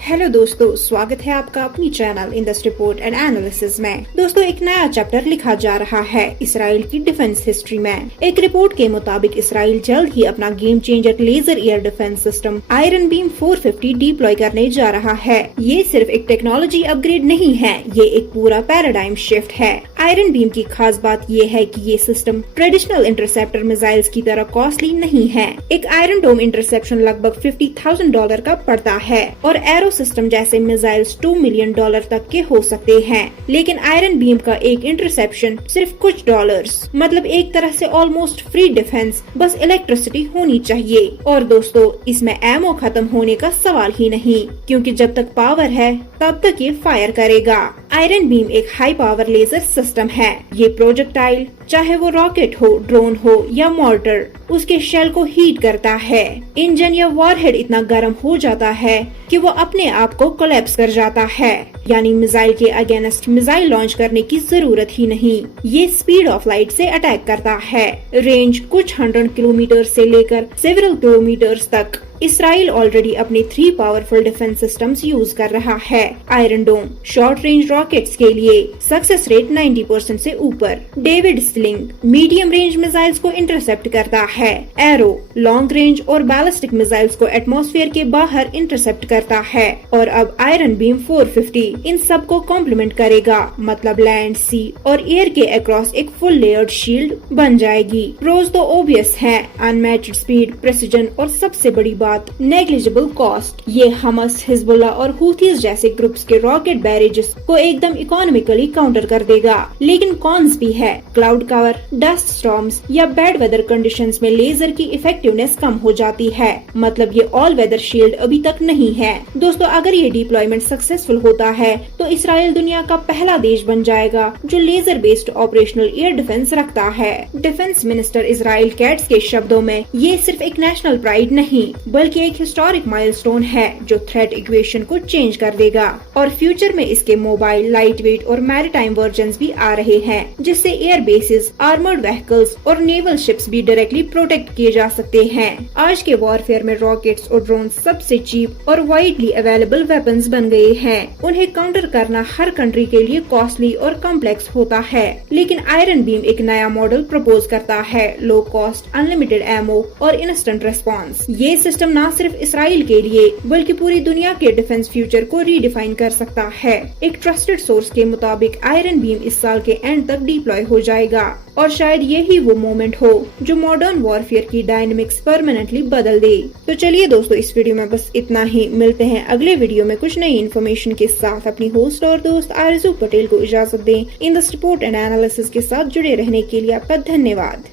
Hello दोस्तों, स्वागत है आपका अपनी channel industry report and analysis में। दोस्तों, एक नया चैप्टर लिखा जा रहा है इसराइल की डिफेंस हिस्ट्री में। एक रिपोर्ट के मुताबिक इसराइल जल्द ही अपना game changer laser air defence system iron beam 450 deploy करने जा रहा है। ये सिर्फ एक टेक्नोलॉजी अपग्रेड नहीं है, ये एक पूरा पैराडाइम शिफ्ट है। आयरन बीम की खास बात ये है कि ये सिस्टम ट्रेडिशनल इंटरसेप्टर मिसाइल्स की तरह कॉस्टली नहीं है। एक आयरन डोम इंटरसेप्शन लगभग $50,000 का पड़ता है और एरो सिस्टम जैसे मिसाइल्स $2 मिलियन तक के हो सकते हैं। लेकिन आयरन बीम का एक इंटरसेप्शन सिर्फ कुछ डॉलर्स, मतलब एक तरह से ऑलमोस्ट फ्री डिफेंस, बस इलेक्ट्रिसिटी होनी चाहिए। और दोस्तों, इसमें एमओ खत्म होने का सवाल ही नहीं, क्योंकि जब तक पावर है तब तक ये फायर करेगा। आयरन बीम एक हाई पावर लेजर सिस्टम है। ये प्रोजेक्टाइल, चाहे वो रॉकेट हो, ड्रोन हो या मॉर्टर, उसके शेल को हीट करता है। इंजन या वॉरहेड इतना गर्म हो जाता है कि वो अपने आप को कोलैप्स कर जाता है, यानी मिसाइल के अगेंस्ट मिसाइल लॉन्च करने की जरूरत ही नहीं। ये स्पीड ऑफ लाइट से अटैक करता है। रेंज कुछ 100 किलोमीटर से लेकर सेवरल किलोमीटर्स तक। इसराइल ऑलरेडी अपने 3 पावरफुल डिफेंस सिस्टम्स यूज कर रहा है। आयरन डोम शॉर्ट रेंज रॉकेट्स के लिए सक्सेस रेट 90% से ऊपर। David sling medium range missiles को इंटरसेप्ट करता है। एरो लॉन्ग रेंज और बैलिस्टिक मिसाइल्स को एटमॉस्फेयर के बाहर इंटरसेप्ट करता है। और अब आयरन बीम 450 इन सब को कॉम्प्लीमेंट करेगा, मतलब लैंड, सी और एयर के अक्रॉस एक फुल लेयर्ड शील्ड बन जाएगी। प्रोज तो ओबियस है, अनमैच्ड स्पीड, प्रेसिजन और सबसे बड़ी बात नेग्लिजिबल कॉस्ट। ये हमस, हिजबुल्ला और हुथीज जैसे ग्रुप्स के रॉकेट बैरेजेस को एकदम इकोनॉमिकली काउंटर कर देगा। लेकिन कॉन्स भी है। क्लाउड कवर, डस्ट स्टॉर्म्स या बैड वेदर कंडीशंस में लेजर की इफेक्टिवनेस कम हो जाती है, मतलब ये ऑल वेदर शील्ड अभी तक नहीं है। दोस्तों, अगर ये डिप्लॉयमेंट सक्सेसफुल होता है तो इसराइल दुनिया का पहला देश बन जाएगा जो laser based operational air defence रखता है। डिफेंस मिनिस्टर इजराइल कैट्स के शब्दों में, ये सिर्फ एक नेशनल प्राइड नहीं बल्कि एक हिस्टोरिक माइलस्टोन है जो थ्रेट इक्वेशन को चेंज कर देगा। और फ्यूचर में इसके मोबाइल, लाइट वेट और मैरीटाइम वर्जन्स भी आ रहे हैं, जिससे एयर बेसिस, आर्मर्ड व्हीकल्स और नेवल शिप्स भी डायरेक्टली प्रोटेक्ट किए जा सकते हैं। आज के वॉरफेयर में रॉकेट्स और ड्रोन सबसे चीप और वाइडली अवेलेबल वेपन्स बन गए हैं। उन्हें काउंटर करना हर कंट्री के लिए कॉस्टली और कॉम्प्लेक्स होता है। लेकिन आयरन बीम एक नया मॉडल प्रपोज करता है, लो कॉस्ट, अनलिमिटेड एमओ और इंस्टेंट रेस्पॉन्स। ये सिस्टम न सिर्फ इसराइल के लिए बल्कि पूरी दुनिया के डिफेंस फ्यूचर को रीडिफाइन कर सकता है। एक ट्रस्टेड सोर्स के मुताबिक आयरन बीम इस साल के एंड तक डिप्लॉय हो जाएगा और शायद यही वो मोमेंट हो जो मॉडर्न वॉरफेयर की डायनेमिक्स परमानेंटली बदल दे। तो चलिए दोस्तों, इस वीडियो में बस इतना ही। मिलते हैं अगले वीडियो में कुछ नई इन्फॉर्मेशन के साथ। अपनी होस्ट और दोस्त आरजू पटेल को इजाजत दें। इंडस्ट्री रिपोर्ट एंड एनालिसिस के साथ जुड़े रहने के लिए आपका धन्यवाद।